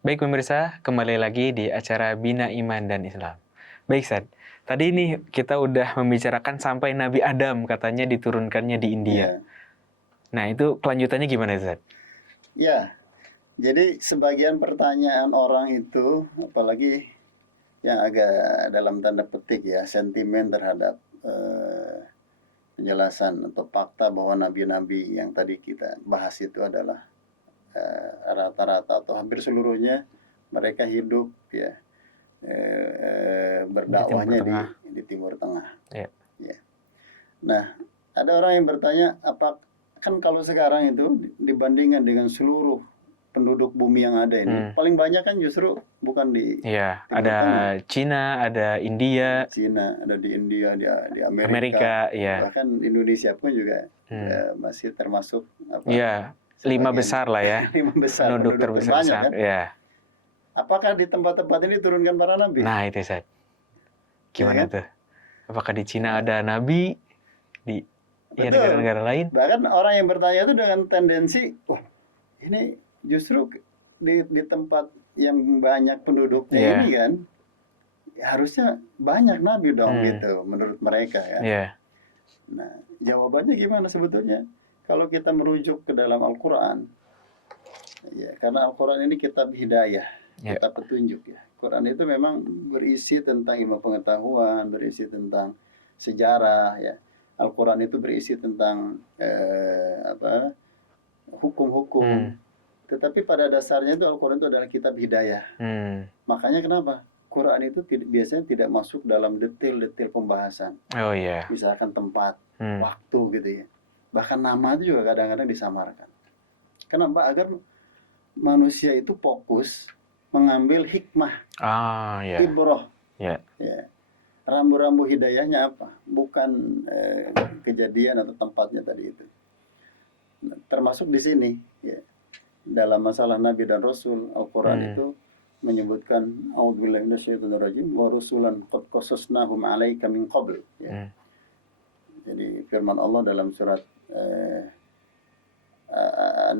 Baik pemirsa, kembali lagi di acara Bina Iman dan Islam. Baik Sad, tadi ini kita udah membicarakan sampai Nabi Adam katanya diturunkannya di India. Ya, Nah itu kelanjutannya gimana Sad? ya. Jadi sebagian pertanyaan orang itu, apalagi yang agak dalam tanda petik ya, sentimen terhadap penjelasan atau fakta bahwa nabi-nabi yang tadi kita bahas itu adalah rata-rata atau hampir seluruhnya mereka hidup ya Di Timur berdakwahnya Tengah. di Timur Tengah. Ya. Ya. Nah, ada orang yang bertanya, apa kan kalau sekarang itu dibandingkan dengan seluruh penduduk bumi yang ada ini, paling banyak kan justru bukan di Iya, Timur ada Tengah. Cina, ada India, Cina, ada di India, di Amerika, ya. bahkan Indonesia pun juga masih termasuk Iya, 5 besar lah ya. 5 besar Penduduk penduduk terbesar terbanyak kan. ya. Apakah di tempat-tempat ini turunkan para nabi? Nah itu Sad, gimana Ya kan? tuh? Apakah di Cina ada nabi? Di Betul. negara-negara lain? Bahkan orang yang bertanya itu dengan tendensi, wah ini justru di tempat yang banyak penduduknya ini kan, ya harusnya banyak nabi dong gitu menurut mereka ya. Nah jawabannya gimana sebetulnya? Kalau kita merujuk ke dalam Al-Quran, ya karena Al-Quran ini kitab hidayah, kitab petunjuk ya. Quran itu memang berisi tentang ilmu pengetahuan, berisi tentang sejarah ya. Al-Quran itu berisi tentang hukum-hukum. Tetapi pada dasarnya itu Al-Quran itu adalah kitab hidayah. Makanya kenapa? Quran itu biasanya tidak masuk dalam detail-detail pembahasan. Oh iya. Misalkan tempat, waktu gitu ya. Bahkan nama itu juga kadang-kadang disamarkan. Kenapa? Agar manusia itu fokus mengambil hikmah, ibroh. Ya. Rambu-rambu hidayahnya apa? Bukan kejadian atau tempatnya tadi itu. Nah, termasuk di sini ya. Dalam masalah Nabi dan Rasul, Al-Quran itu menyebutkan a'udzubillahi minasyaitonirrajim wa rusulan qad qasasnahum 'alaika min qabl ya. Jadi firman Allah dalam surat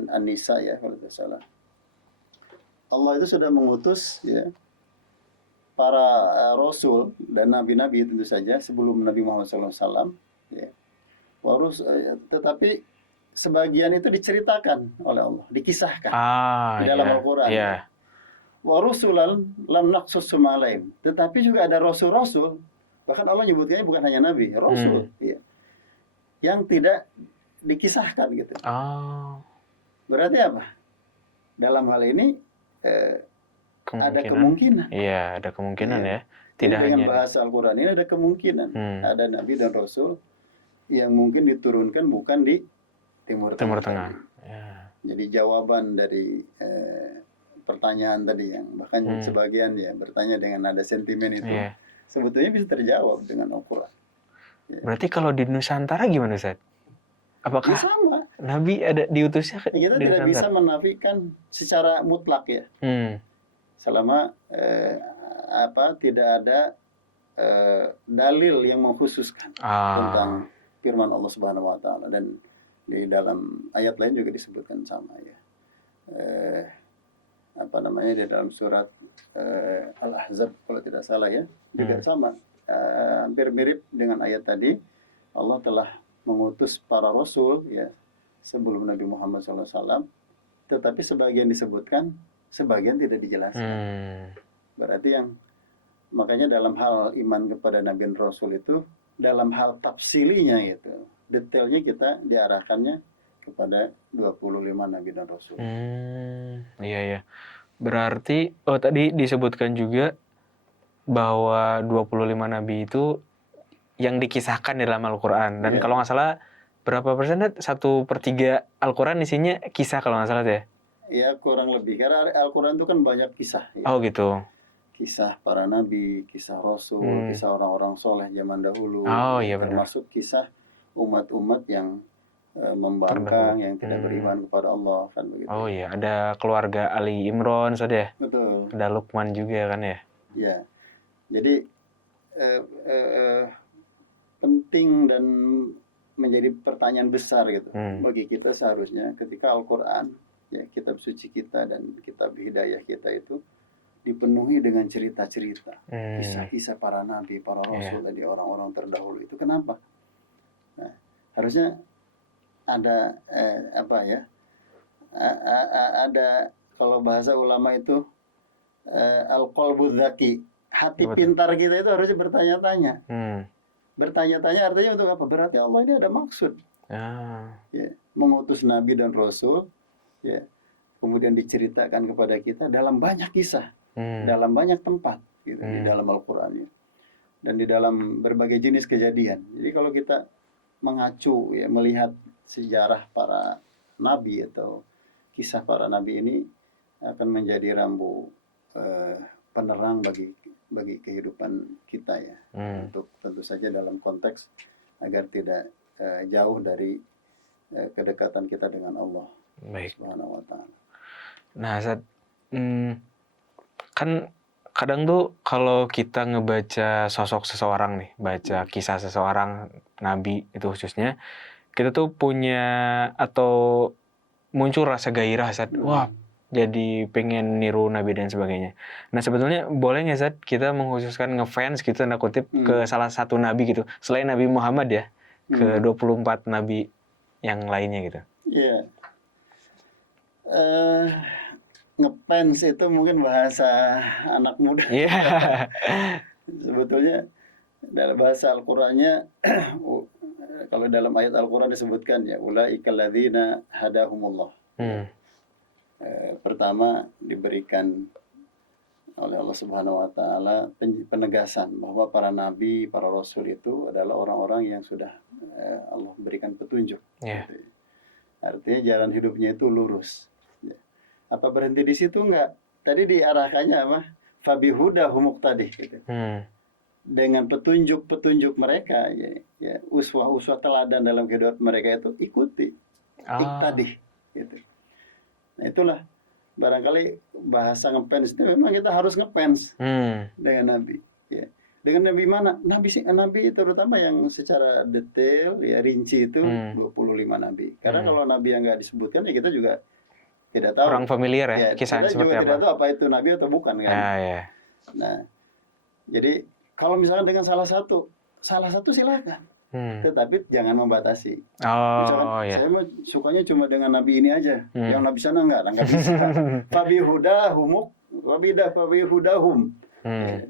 An-Nisa ya kalau tidak salah. Allah itu sudah mengutus ya para rasul dan nabi-nabi tentu saja sebelum Nabi Muhammad SAW ya. Tetapi sebagian itu diceritakan oleh Allah, dikisahkan di dalam Al-Quran. Ya. Wa rusulan lam naqsussum alaihim. Tetapi juga ada rasul-rasul, bahkan Allah nyebutnya bukan hanya nabi, rasul ya, yang tidak dikisahkan gitu. Berarti apa? Dalam hal ini ada kemungkinan. Iya, ada kemungkinan ya. Tidak dengan bahasa Al-Quran ini ada kemungkinan ada nabi dan rasul yang mungkin diturunkan bukan di Timur Tengah. Ya. Jadi jawaban dari pertanyaan tadi yang bahkan sebagian ya bertanya dengan nada sentimen itu sebetulnya bisa terjawab dengan Al-Quran. Ya. Berarti kalau di Nusantara gimana Ustaz? Apakah sama? Nabi ada diutusnya kita tidak Nusantara? Bisa menafikan secara mutlak ya. Selama tidak ada dalil yang mengkhususkan tentang firman Allah Subhanahu wa taala, dan di dalam ayat lain juga disebutkan sama ya. Di dalam surat Al-Ahzab kalau tidak salah ya, juga sama. Hampir mirip dengan ayat tadi. Allah telah mengutus para rasul ya sebelum Nabi Muhammad SAW, tetapi sebagian disebutkan, sebagian tidak dijelaskan. Berarti makanya dalam hal iman kepada Nabi dan Rasul itu, dalam hal tafsilinya itu, detailnya kita diarahkannya kepada 25 Nabi dan Rasul. Iya. Berarti, tadi disebutkan juga bahwa 25 Nabi itu yang dikisahkan di dalam Al-Quran. Dan kalau nggak salah, berapa persen? 1/3 Al-Quran isinya kisah kalau nggak salah ya? Ya, kurang lebih. Karena Al-Quran itu kan banyak kisah. Ya. Oh gitu. Kisah para nabi, kisah rasul, kisah orang-orang soleh zaman dahulu. Iya, termasuk kisah umat-umat yang membangkang, yang tidak beriman kepada Allah kan begitu. Oh iya, ada keluarga Ali Imran saja. Betul. Ada Luqman juga kan ya. Ya. Jadi penting dan menjadi pertanyaan besar gitu bagi kita seharusnya ketika Al-Quran ya kitab suci kita dan kitab hidayah kita itu dipenuhi dengan cerita-cerita, kisah-kisah para nabi, para rasul tadi, orang-orang terdahulu itu. Kenapa? Nah, harusnya ada ada, kalau bahasa ulama itu al-qalbu dzaki, hati pintar kita itu harusnya bertanya-tanya. Bertanya-tanya artinya untuk apa? Berarti Allah ini ada maksud. Ya, mengutus nabi dan rasul, ya, kemudian diceritakan kepada kita dalam banyak kisah, dalam banyak tempat, gitu, di dalam Al-Quran, ya, dan di dalam berbagai jenis kejadian. Jadi kalau kita mengacu, ya, melihat sejarah para nabi atau kisah para nabi ini akan menjadi rambu penerang bagi kehidupan kita, ya, untuk tentu saja dalam konteks agar tidak jauh dari kedekatan kita dengan Allah Subhanahu wa Ta'ala. Nah, kan kadang tuh kalau kita ngebaca sosok seseorang nih, baca kisah seseorang nabi itu khususnya, kita tuh punya atau muncul rasa gairah, wah, jadi pengen niru nabi dan sebagainya. Nah, sebetulnya boleh nggak, Zat, kita mengkhususkan ngefans gitu, tanda kutip, ke salah satu nabi gitu, selain Nabi Muhammad, ya, ke 24 nabi yang lainnya gitu? Iya. Ngefans itu mungkin bahasa anak muda. Sebetulnya dalam bahasa Al-Qur'annya kalau dalam ayat Al-Qur'an disebutkan, ya, ulaikal ladzina hadahumullah. Pertama diberikan oleh Allah Subhanahu wa Ta'ala penegasan bahwa para nabi, para rasul itu adalah orang-orang yang sudah Allah berikan petunjuk. Artinya jalan hidupnya itu lurus. Apa berhenti di situ? Enggak. Tadi diarahkannya apa? Fabihudahum muqtadih, gitu. Dengan petunjuk-petunjuk mereka, ya, uswah-uswah teladan dalam kehidupan mereka itu ikuti, iktadih, gitu. Nah, itulah barangkali bahasa ngefans itu memang kita harus ngefans dengan Nabi, ya. Dengan Nabi mana? Nabi terutama yang secara detail, ya, rinci itu 25 Nabi. Karena kalau Nabi yang nggak disebutkan, ya kita juga tidak tahu. Kurang familiar, ya, kisahnya seperti apa. Kita juga tidak tahu apa itu Nabi atau bukan, kan. Nah, jadi kalau misalkan dengan salah satu silakan. Tetapi jangan membatasi. Misalkan saya mau sukanya cuma dengan Nabi ini aja, yang Nabi sana enggak bisa. Fabihudahum.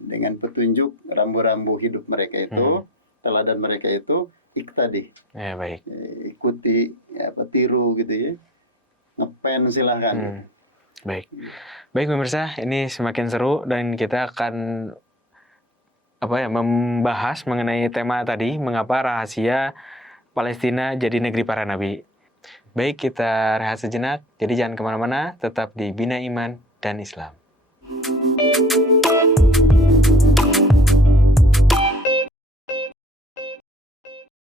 Dengan petunjuk rambu-rambu hidup mereka itu, teladan mereka itu, iktadi. Baik. Ikuti, tiru, gitu, ya. Ngepen silahkan. Baik, pemirsa, ini semakin seru dan kita akan membahas mengenai tema tadi, mengapa rahasia Palestina jadi negeri para nabi. Baik, kita rehat sejenak, jadi jangan kemana-mana, tetap di Bina Iman dan Islam.